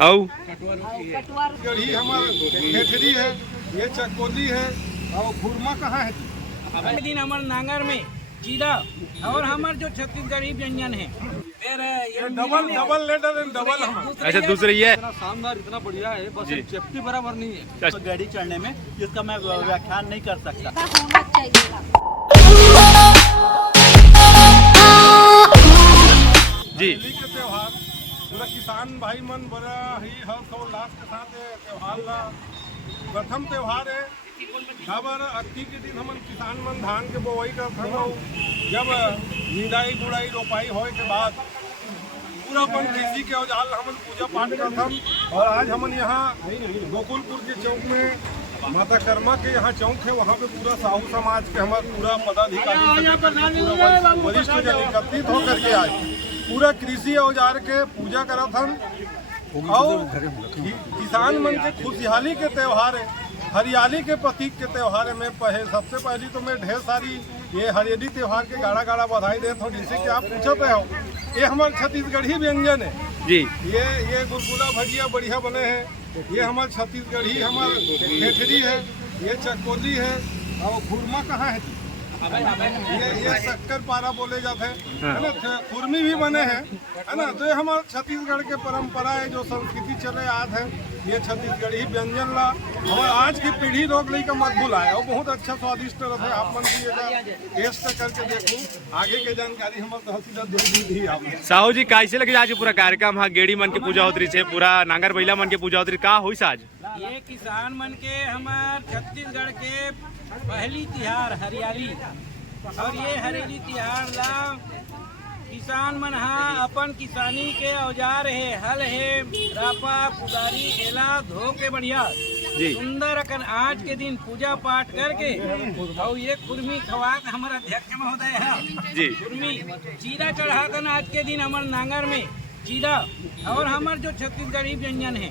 औ कढ़ी हमारे ठेठरी है, ये चकोली है और खुरमा कहाँ है? अगले दिन हमारे नांगर में चीरा और हमारे जो छत्तीसगढ़ी व्यंजन है फिर ये डबल लेटर एंड डबल हम। अच्छा दूसरी ये इतना शानदार, इतना बढ़िया है, बस जी। चेपटी बराबर नहीं है। तो गाड़ी चढ़ने में जिसका मैं व्याख्यान नहीं कर सकता। होना चाहिए। जी होली के त्योहार पूरा किसान भाई मन बड़ा ही हर्षोल्लास के साथ ये त्योहार ला प्रथम त्योहार है। खबर अक्ति के दिन हमन किसान मन धान के बोवाई करथन और जब निदाई गुड़ाई रोपाई होए के बाद पूरा अपन कृषि के औजार ला हमन पूजा पाठ करथन। और आज हमन यहाँ गोकुलपुर के चौक में माता कर्मा के यहाँ चौक है, वहाँ पे पूरा साहू समाज के हमारे पूरा पदाधिकारी वरिष्ठ जन एकत्रित होकर के आए पूरा कृषि औजार के पूजा करथन। और किसान मन के खुशहाली के त्योहार है, हरियाली के प्रतीक के त्योहार में सबसे पहली तो मैं ढेर सारी ये हरियाली त्योहार के गाड़ा गाड़ा बधाई देता हूँ। जैसे कि आप पूछते हो, ये हमारे छत्तीसगढ़ी व्यंजन है जी। ये गुलगुला भजिया बढ़िया बने हैं, ये हमारे छत्तीसगढ़ी हमारे ठेठरी है, ये चकोली है और खुरमा कहाँ है? ये शक्कर पारा बोले जाते हैं, है ना। खुरमी भी बने हैं, है ना। तो ये हमारे छत्तीसगढ़ के परंपरा है, जो संस्कृति चले आज है, ये छत्तीसगढ़ी व्यंजन ला हमारे आज की पीढ़ी रोक नहीं का मत भुलाए। और बहुत अच्छा स्वादिष्ट रहता है, आप मन भी टेस्ट करके देखो। आगे के जानकारी हमारे तहसीलदार दे दी आप। साहू जी कैसे लगे आज पूरा कार्यक्रम? हाँ गेड़ी मन के पूजा होती है, पूरा नांगर बैला मन के पूजा होती का हुई आज? ये किसान मन के हमार छत्तीसगढ़ के पहली तिहार हरियाली और ये हरियाली तिहार ला किसान मन हा अपन किसानी के औजार है, हल है, रापा कुदारी एला धो के बढ़िया जी। सुंदर अकन आज के दिन पूजा पाठ करके और ये खुरमी खवा के हमारा अध्यक्ष महोदय है जी खुरमी चीरा चढ़ातन आज के दिन हमारे नांगर में चीरा और हमारे जो छत्तीसगढ़ी व्यंजन है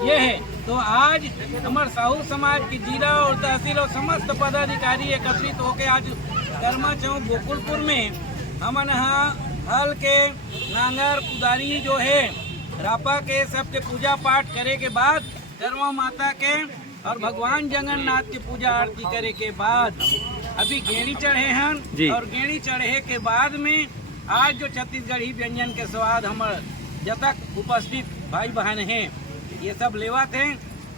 ये है। तो आज हमारे साहू समाज की जिला और तहसील और समस्त पदाधिकारी एकत्रित होकर आज कर्मा चौक गोकुलपुर में हमन यहाँ हल के नांगर कुदारी जो है रापा के सबके पूजा पाठ करे के बाद कर्मा माता के और भगवान जगन्नाथ की पूजा आरती करे के बाद अभी गेड़ी चढ़े हैं। और गेड़ी चढ़े के बाद में आज जो छत्तीसगढ़ी व्यंजन के स्वाद हमारे जतक उपस्थित भाई बहन हैं ये सब लेवत हैं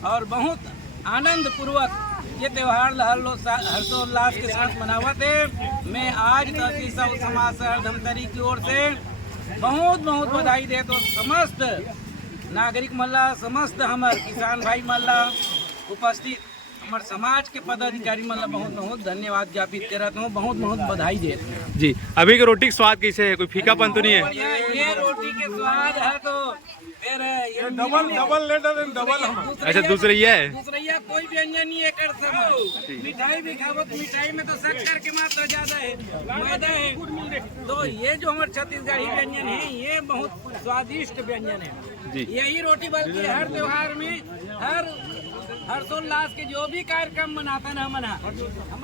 और बहुत आनंद पूर्वक ये त्योहार हर्षोल्लास के साथ मनावत है। मैं आज तहसील समाज शहर धमतरी की ओर से बहुत बहुत बधाई दे तो समस्त नागरिक मल्ला, समस्त हमारे किसान भाई मल्ला उपस्थित हमारे समाज के पदाधिकारी मल्ला बहुत बहुत धन्यवाद ज्ञापित करता हूँ, बहुत बहुत बधाई देते हैं जी। अभी के रोटी के स्वाद कैसे है? कोई फीकापन तो नहीं है? ये रोटी के स्वाद है तो फिर ये डबल लेटर एंड डबल हम। अच्छा दूसरी ये है? दूसरा कोई व्यंजन नहीं है कर सकते। मिठाई भी खाओ तो मिठाई में तो शक्कर की मात्रा ज्यादा है, मैदा है। तो ये जो हमारे छत्तीसगढ़ी व्यंजन है ये बहुत स्वादिष्ट व्यंजन है जी। यही रोटी बल्कि हर त्योहार में हर हर्षोल्लास के जो भी कार्यक्रम मनाते हैं हमारे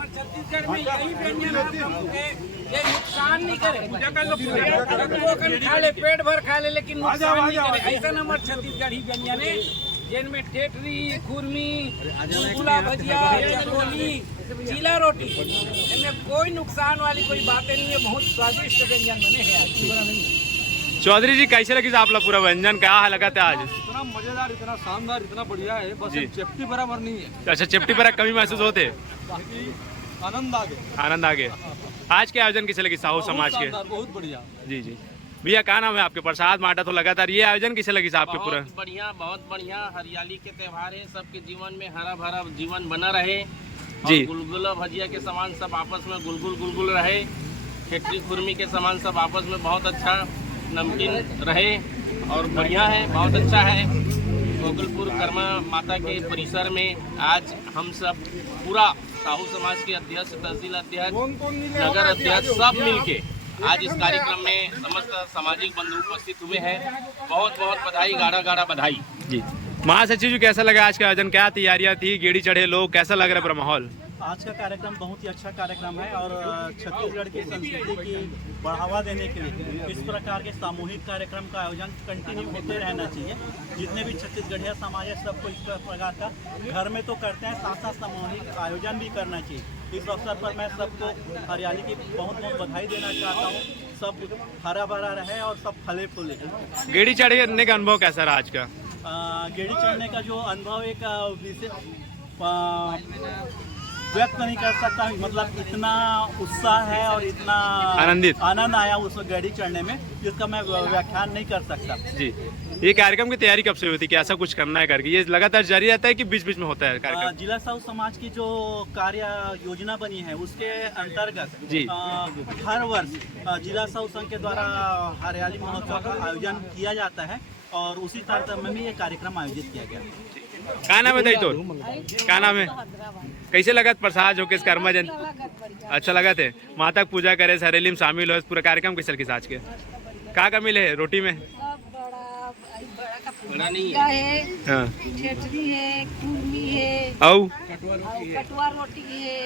छत्तीसगढ़ में यही व्यंजन प्रमुख है। ये नुकसान नहीं करे, खा ले पेट भर खा ले लेकिन नुकसान नहीं करे। ऐसा हमारे छत्तीसगढ़ी व्यंजन है जिनमें ठेठरी, खुरमी, गुलगुला भजिया, चकोली, चीला रोटी, इनमें कोई नुकसान वाली कोई बातें नहीं है। बहुत स्वादिष्ट व्यंजन बने हैं। चौधरी जी कैसे लगी आप लोग पूरा व्यंजन क्या लगा था आज? इतना मजेदार, इतना शानदार, इतना बढ़िया है, बस जी। चेपटी बराबर नहीं है। अच्छा चेपटी पर कमी महसूस होते? बाकी आनंद आ गया। आनंद आ गया। आज के आयोजन कैसे लगी साहू समाज के? बहुत बढ़िया। जी जी भैया क्या नाम है आपके? प्रसाद माटा तो लगातार ये आयोजन कैसे लगी आपके पूरा? बहुत बढ़िया हरियाली के त्योहार है, सबके जीवन में हरा भरा जीवन बना रहे जी। गुलगुला भजिया के सामान सब आपस में गुलगुल रहे, ठेठरी खुरमी के सामान सब आपस में बहुत अच्छा नमकीन रहे और बढ़िया है, बहुत अच्छा है। गोकुलपुर कर्मा माता के परिसर में आज हम सब पूरा साहू समाज के अध्यक्ष, तहसील अध्यक्ष, नगर अध्यक्ष सब मिलके आज इस कार्यक्रम में समस्त सामाजिक बंधु उपस्थित हुए हैं। बहुत बहुत बधाई, गाड़ा गाड़ा बधाई जी। महासचिव जी कैसा लगा आज का आयोजन? क्या तैयारियां थी? गेड़ी चढ़े लोग, कैसा लग रहा है पूरा माहौल? आज का कार्यक्रम बहुत ही अच्छा कार्यक्रम है और छत्तीसगढ़ की संस्कृति की बढ़ावा देने के लिए इस प्रकार के सामूहिक कार्यक्रम का आयोजन कंटिन्यू होते रहना चाहिए। जितने भी छत्तीसगढ़िया समाज है सबको इस प्रकार का घर में तो करते हैं, साथ साथ सामूहिक आयोजन भी करना चाहिए। इस अवसर पर मैं सबको हरियाली की बहुत बहुत बधाई देना चाहता हूँ। सब हरा भरा रहे और सब फले फूले। गेड़ी चढ़ने का अनुभव कैसा रहा आज का? गेड़ी चढ़ने का जो अनुभव एक विशेष व्यक्त नहीं कर सकता, मतलब इतना उत्साह है और इतना आनंद आया उस गाड़ी चढ़ने में जिसका मैं व्याख्यान नहीं कर सकता। जी, ये कार्यक्रम की तैयारी कब से हुई थी कि ऐसा कुछ करना है करके? ये लगातार जारी रहता है कि बीच बीच में होता है कार्यक्रम? जिला साहू समाज की जो कार्य योजना बनी है उसके अंतर्गत जी हर वर्ष जिला साहू संघ के द्वारा हरियाली महोत्सव का आयोजन किया जाता है और उसी तारतम्य में ये कार्यक्रम आयोजित किया गया। क्या नाम है दाई तो? क्या नाम है? कैसे लगा प्रसाद होके कर्मा जन? अच्छा लगा थे। माता की पूजा करे, हरेली में शामिल हो, पूरा कार्यक्रम कैसे लगे आज के? क्या मिले है रोटी में? बड़ा नहीं है, हाँ, ठेठरी है, कुरमी है, औ कटुआ रोटी है,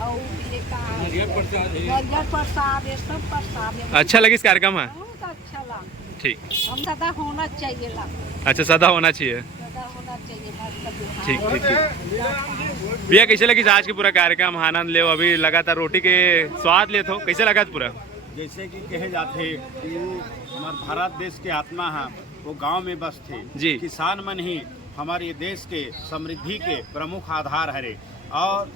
और ये का नरियर प्रसाद है, सब प्रसाद है। अच्छा लगे इस कार्यक्रम में? बहुत अच्छा लगा। ठीक, हम सदा होना चाहिए ला। अच्छा सदा होना चाहिए। सदा होना चाहिए मस्त। ठीक ठीक ठीक। भैया कैसे लगी आज के पूरा कार्यक्रम? आनंद ले, अभी लगातार रोटी के स्वाद ले तो कैसे लगा पूरा? जैसे कि कहे जाते कि हमारे भारत देश के आत्मा है वो गांव में बस थे जी। किसान मन ही हमारे देश के समृद्धि के प्रमुख आधार हरे और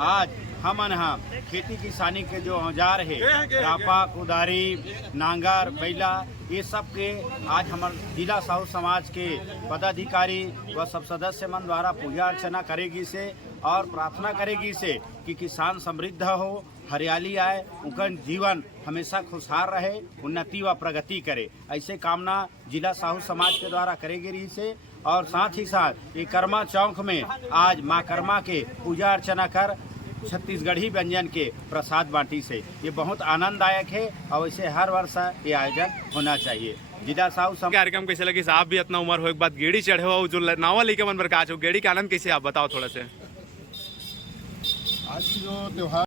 आज हमन यहाँ खेती किसानी के जो औजार है रापा, कुदारी, नांगर, बैला, ये सब के आज हमारे जिला साहू समाज के पदाधिकारी व सब सदस्य मन द्वारा पूजा अर्चना करेगी से और प्रार्थना करेगी से कि किसान समृद्ध हो, हरियाली आए, उनका जीवन हमेशा खुशहाल रहे, उन्नति व प्रगति करे, ऐसे कामना जिला साहू समाज के द्वारा करेगी रही से। और साथ ही साथ ये कर्मा चौक में आज माँ कर्मा के पूजा अर्चना कर छत्तीसगढ़ी व्यंजन के प्रसाद बांटी से ये बहुत आनंददायक है और वैसे हर वर्ष ये आयोजन होना चाहिए। जिला साहू समाज कार्यक्रम कैसे लगी? आप भी इतना उम्र हो, एक बात गेड़ी चढ़े हो, जो नावा लेके मन पर काज हो, गेड़ी का आनंद कैसे आप बताओ थोड़ा से? आज की जो त्योहार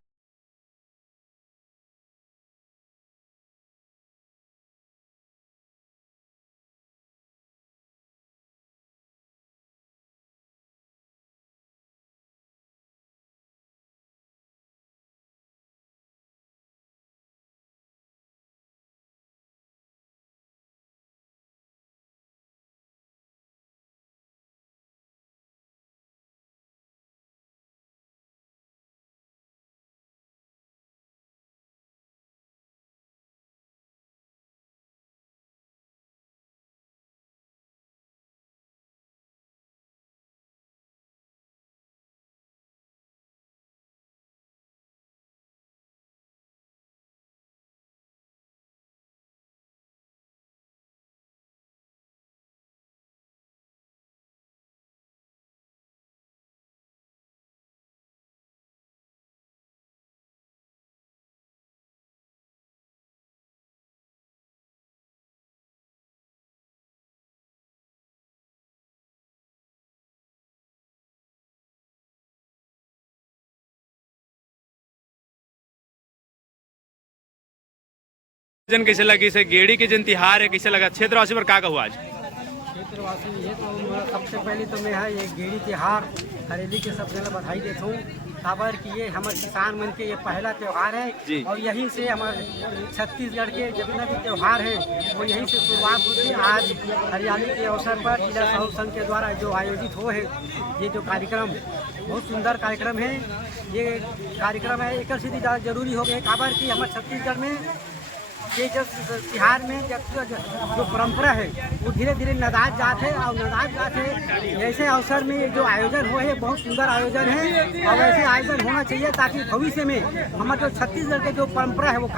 जन कैसे लगी से गेड़ी के जन तिहार है कैसे लगा? क्षेत्रवासी पर का हुआ आज? क्षेत्रवासी ये तो सबसे पहले तो मैं है ये गेड़ी त्योहार हरेली के सबसे पहले बधाई देता हूँ। खबर कि ये हमारे किसान मन के ये पहला त्यौहार है और यहीं से हमारे छत्तीसगढ़ के जितना भी त्यौहार है वो यहीं से शुरुआत होती है। आज हरियाली के अवसर पर जिला साहू संघ के द्वारा जो आयोजित हो है ये जो कार्यक्रम बहुत सुंदर कार्यक्रम है। ये कार्यक्रम है एक सीधी जरूरी हो गया। खबर कि हमारे छत्तीसगढ़ में ये जो तिहार में जो परंपरा है वो धीरे धीरे नदाज जाते और नदाज जाते ऐसे अवसर में जो आयोजन हो है बहुत सुंदर आयोजन है और ऐसे आयोजन होना चाहिए ताकि भविष्य में हमारे जो छत्तीसगढ़ के जो परंपरा है वो